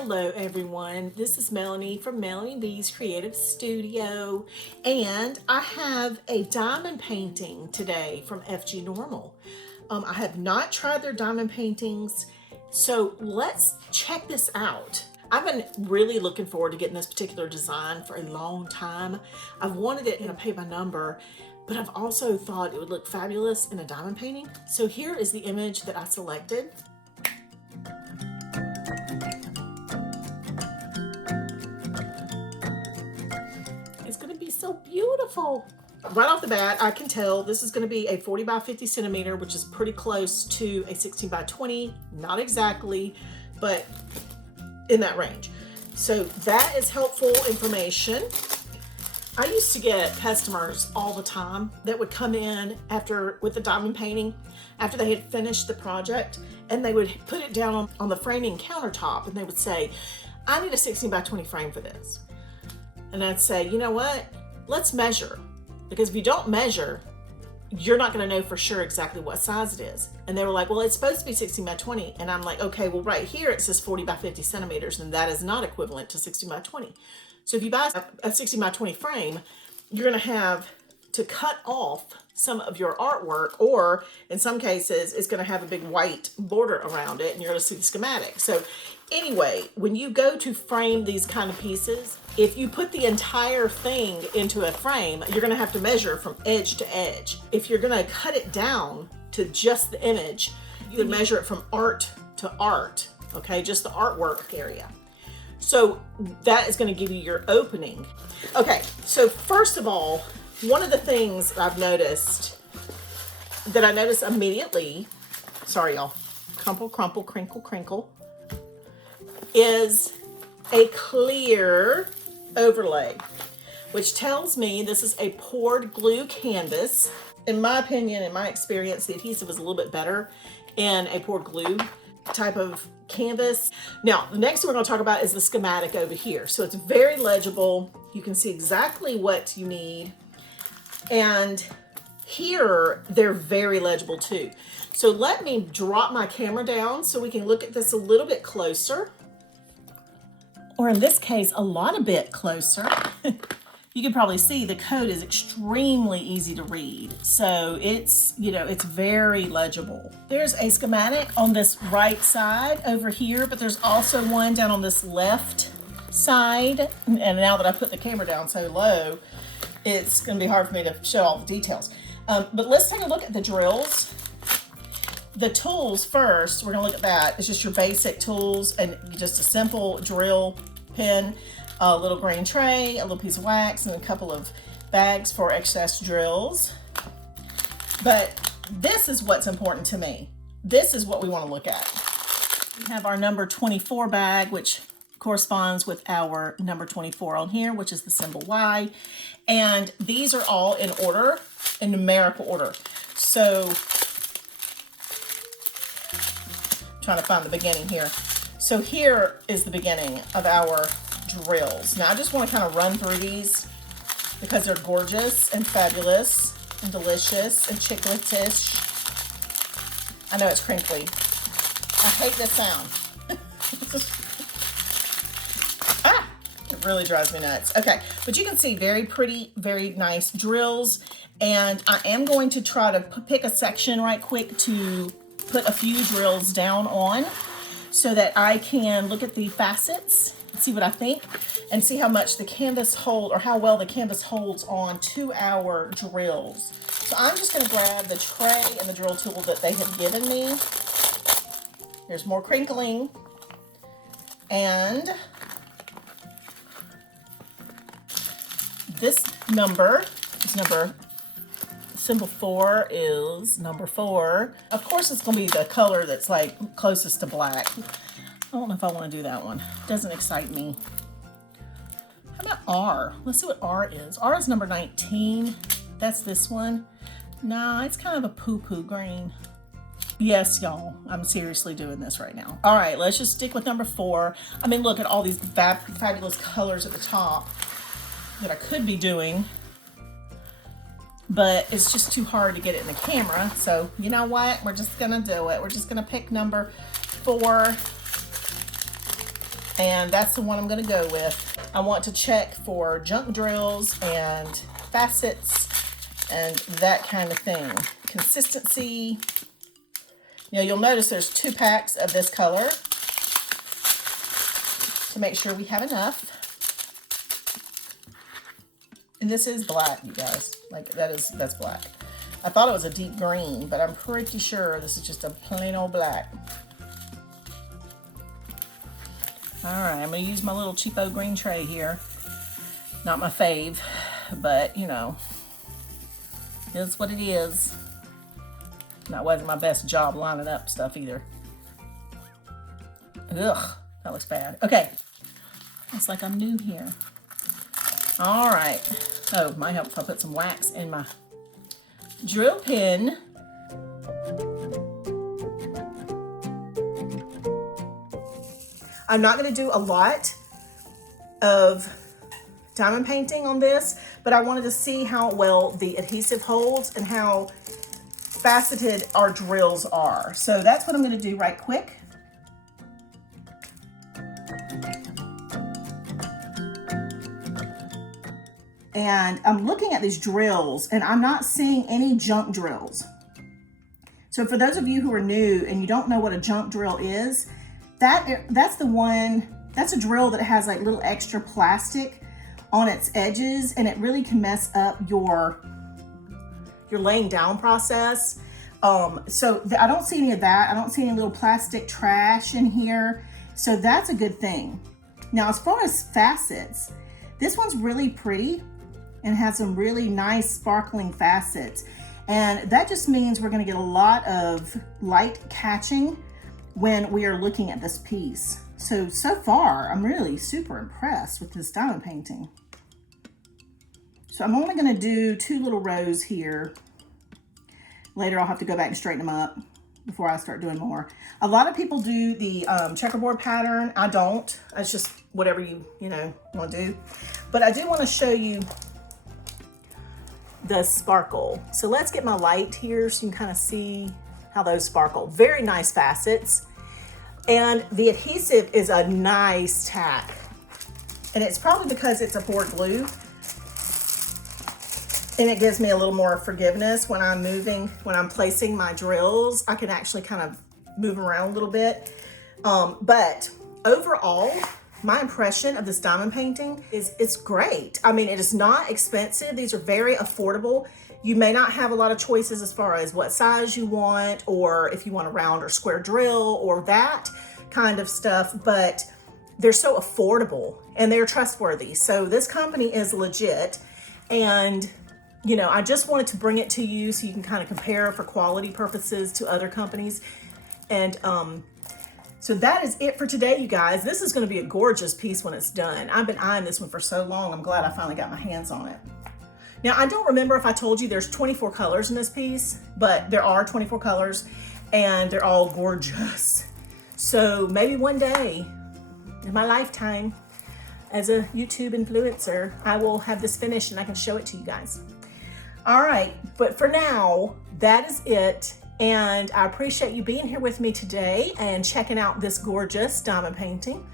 Hello everyone, this is Melanie from MELANIE'S Creative Studio, and I have a diamond painting today from FGNORMAL. I have not tried their diamond paintings, so let's check this out. I've been really looking forward to getting this particular design for a long time. I've wanted it in a pay by number, but I've also thought it would look fabulous in a diamond painting. So here is the image that I selected. It's going to be so beautiful. Right off the bat, I can tell this is going to be a 40 by 50 centimeter, which is pretty close to a 16 by 20. Not exactly, but in that range. So that is helpful information. I used to get customers all the time that would come in with the diamond painting after they had finished the project, and they would put it down on the framing countertop, and they would say, I need a 16 by 20 frame for this. And I'd say, you know what, let's measure. Because if you don't measure, you're not gonna know for sure exactly what size it is. And they were like, well, it's supposed to be 16 by 20. And I'm like, okay, well right here it says 40 by 50 centimeters, and that is not equivalent to 16 by 20. So if you buy a 16 by 20 frame, you're gonna have to cut off some of your artwork, or in some cases, it's gonna have a big white border around it, and you're gonna see the schematic. So anyway, when you go to frame these kind of pieces, if you put the entire thing into a frame, you're gonna have to measure from edge to edge. If you're gonna cut it down to just the image, you would measure it from art to art, okay? Just the artwork area. So that is gonna give you your opening. Okay, so first of all, one of the things I've noticed that I noticed immediately, sorry y'all, crumple, crumple, crinkle, crinkle, is a clear overlay, which tells me this is a poured glue canvas. In my opinion, in my experience, the adhesive is a little bit better in a poured glue type of canvas. Now, the next thing we're going to talk about is the schematic over here. So it's very legible. You can see exactly what you need. And here, they're very legible too. So let me drop my camera down so we can look at this a little bit closer. Or in this case, a lot bit closer. You can probably see the code is extremely easy to read. So it's, it's very legible. There's a schematic on this right side over here, but there's also one down on this left side. And now that I put the camera down so low, it's gonna be hard for me to show all the details. But let's take a look at the drills. The tools first, we're gonna look at that. It's just your basic tools and just a simple drill pin, a little green tray, a little piece of wax, and a couple of bags for excess drills. But this is what's important to me. This is what we wanna look at. We have our number 24 bag, which corresponds with our number 24 on here, which is the symbol Y. And these are all in order, in numerical order. So, trying to find the beginning here. So here is the beginning of our drills. Now I just want to kind of run through these because they're gorgeous and fabulous and delicious and chicletish. I know it's crinkly. I hate this sound. It really drives me nuts. Okay, but you can see very pretty, very nice drills. And I am going to try to pick a section right quick to put a few drills down on so that I can look at the facets, see what I think, and see how much the canvas holds, or how well the canvas holds on to our drills. So I'm just gonna grab the tray and the drill tool that they have given me. There's more crinkling. And this number is symbol 4 is number 4. Of course, it's gonna be the color that's like closest to black. I don't know if I wanna do that one. Doesn't excite me. How about R? Let's see what R is. R is number 19. That's this one. Nah, it's kind of a poo-poo green. Yes, y'all, I'm seriously doing this right now. All right, let's just stick with number 4. I mean, look at all these fabulous colors at the top that I could be doing, but it's just too hard to get it in the camera. So you know what? We're just gonna do it. We're just gonna pick number 4 and that's the one I'm going to go with. I want to check for junk drills and facets and that kind of thing. Consistency. You know, you'll notice there's 2 packs of this color to make sure we have enough. And this is black, you guys. Like, that's black. I thought it was a deep green, but I'm pretty sure this is just a plain old black. All right, I'm gonna use my little cheapo green tray here. Not my fave, but you know, it's what it is. That wasn't my best job lining up stuff either. Ugh, that looks bad. Okay, it's like I'm new here. All right. Oh, might help if I put some wax in my drill pin. I'm not going to do a lot of diamond painting on this, but I wanted to see how well the adhesive holds and how faceted our drills are. So that's what I'm going to do right quick. And I'm looking at these drills and I'm not seeing any junk drills. So for those of you who are new and you don't know what a junk drill is, that's the one, that's a drill that has like little extra plastic on its edges, and it really can mess up your laying down process. So I don't see any of that. I don't see any little plastic trash in here. So that's a good thing. Now, as far as facets, this one's really pretty and has some really nice sparkling facets. And that just means we're gonna get a lot of light catching when we are looking at this piece. So far, I'm really super impressed with this diamond painting. So I'm only gonna do 2 little rows here. Later, I'll have to go back and straighten them up before I start doing more. A lot of people do the checkerboard pattern. I don't. It's just whatever you know want to do. But I do want to show you the sparkle. So let's get my light here so you can kind of see how those sparkle. Very nice facets. And the adhesive is a nice tack. And it's probably because it's a poured glue. And it gives me a little more forgiveness when I'm when I'm placing my drills. I can actually kind of move around a little bit. But overall, my impression of this diamond painting is it's great. I mean, it is not expensive. These are very affordable. You may not have a lot of choices as far as what size you want, or if you want a round or square drill or that kind of stuff, but they're so affordable and they're trustworthy. So this company is legit. And you know, I just wanted to bring it to you so you can kind of compare for quality purposes to other companies. And so that is it for today, you guys. This is going to be a gorgeous piece when it's done. I've been eyeing this one for so long. I'm glad I finally got my hands on it. Now, I don't remember if I told you there's 24 colors in this piece, but there are 24 colors and they're all gorgeous. So maybe one day in my lifetime as a YouTube influencer, I will have this finished and I can show it to you guys. All right, but for now, that is it. And I appreciate you being here with me today and checking out this gorgeous diamond painting.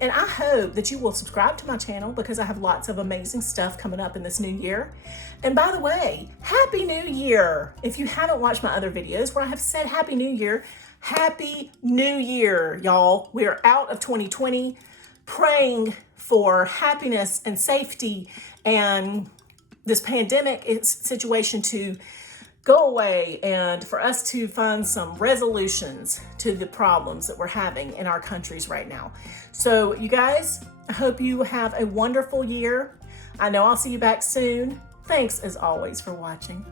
And I hope that you will subscribe to my channel because I have lots of amazing stuff coming up in this new year. And by the way, Happy New Year. If you haven't watched my other videos where I have said Happy New Year, Happy New Year, y'all. We are out of 2020, praying for happiness and safety and this pandemic situation to go away and for us to find some resolutions to the problems that we're having in our countries right now. So you guys, I hope you have a wonderful year. I know I'll see you back soon. Thanks as always for watching.